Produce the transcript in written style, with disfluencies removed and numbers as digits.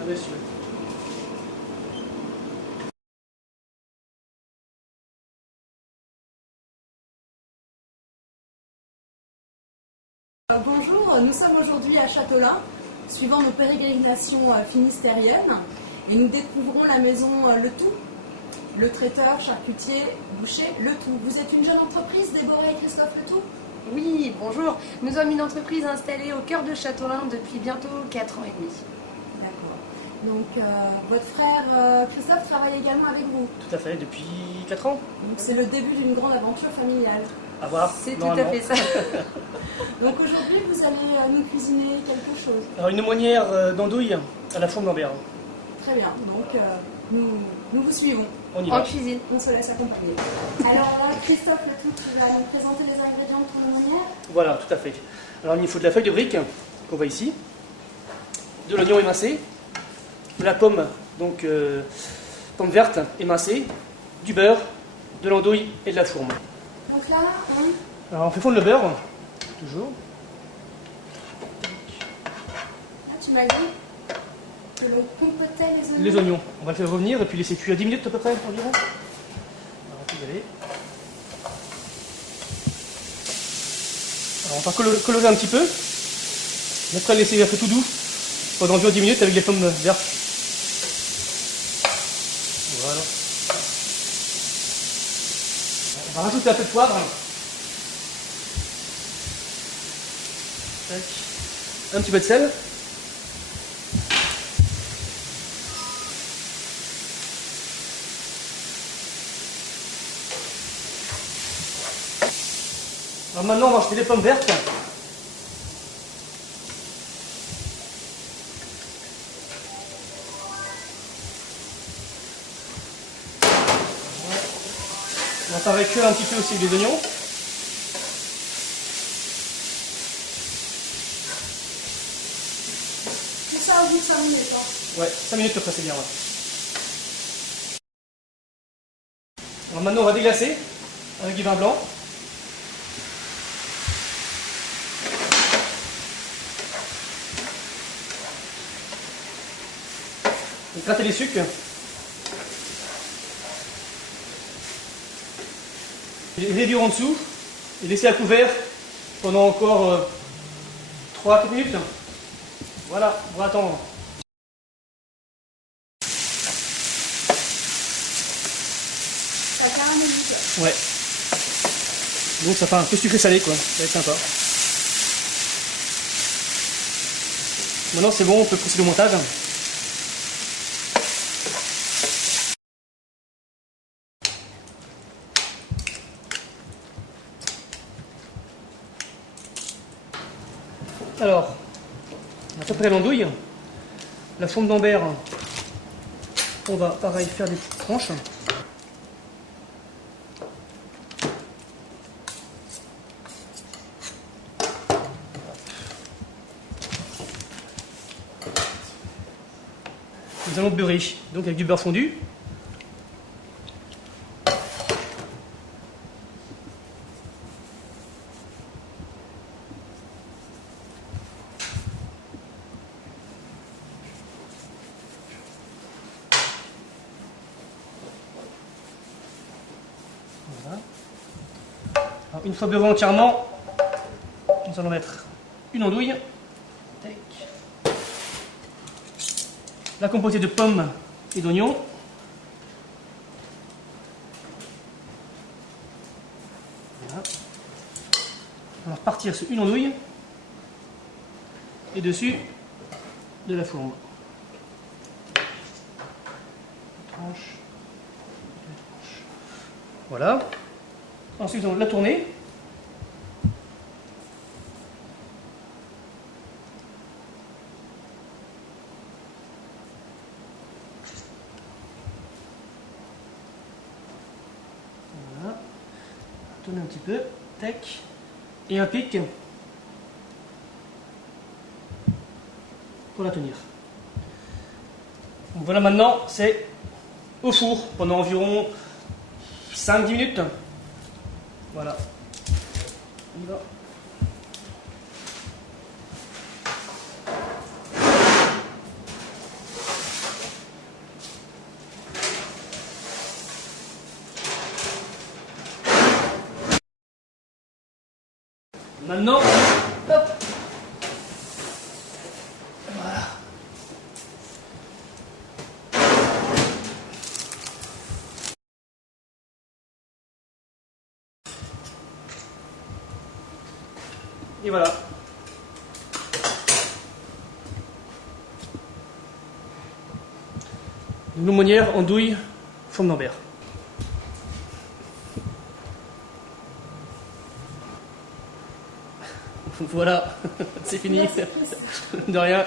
Ah, monsieur. Bonjour, nous sommes aujourd'hui à Châteaulin, suivant nos pérégrinations finistériennes, et nous découvrons la maison Le Tout, le traiteur, charcutier, boucher, Le Tout. Vous êtes une jeune entreprise, Déborah et Christophe Le Tout? Oui, bonjour. Nous sommes une entreprise installée au cœur de Châteaulin depuis bientôt 4 ans et demi. D'accord. Donc votre frère Christophe travaille également avec vous. Tout à fait, depuis 4 ans. Donc c'est le début d'une grande aventure familiale. À voir. C'est tout à fait ça. Donc aujourd'hui vous allez nous cuisiner quelque chose. Alors, une aumônière d'andouille à la fourme d'Ambert. Très bien, donc nous vous suivons. On y En va. cuisine. On se laisse accompagner. Alors là, Christophe Le Tout, tu vas nous présenter les ingrédients de ton aumônière. Voilà, tout à fait. Alors, il nous faut de la feuille de brique, qu'on voit ici, de l'oignon émincé, de la pomme, donc pomme verte émincée, du beurre, de l'andouille et de la fourme. Donc là, Alors, on fait fondre le beurre, toujours. là tu m'as dit que l'on compotait les oignons. Les oignons, on va le faire revenir et puis laisser cuire 10 minutes à peu près environ. Alors, on peut y aller. Alors, on va colorer un petit peu. Et après, laisser un peu tout doux pendant environ 10 minutes avec les pommes vertes. Voilà. On va rajouter un peu de poivre. Tac. Un petit peu de sel. Alors maintenant, on va acheter les pommes vertes. On va faire cuire un petit peu aussi les oignons. Tout ça au bout de 5 minutes. Hein. Ouais, 5 minutes après, c'est bien. Ouais. Alors maintenant, on va déglacer avec du vin blanc. Et gratter les sucres. Et réduire en dessous. Et laisser à couvert pendant encore 3-4 minutes. Voilà, on va attendre. Ça caramélise. Ouais. Donc ça fait un peu sucré salé quoi, ça va être sympa. Maintenant c'est bon, on peut procéder au montage. Alors, on a préparé l'andouille. La fourme d'Ambert, on va pareil faire des petites tranches. Nous allons beurrer, donc avec du beurre fondu. Voilà. Alors, une fois beurré entièrement, nous allons mettre une andouille. Tac. La compotée de pommes et d'oignons. Voilà. On va repartir sur une andouille et dessus de la fourme. Une tranche, deux tranches. Voilà. Ensuite, on va la tourner. Voilà. Tourner un petit peu. Tac. Et un pic pour la tenir. Donc voilà, maintenant c'est au four pendant environ 5-10 minutes. Voilà. On y va. Maintenant, hop. Voilà. Et voilà. L'aumônière, andouille, forme d'Ambert. Voilà, c'est fini. Merci, Chris. De rien.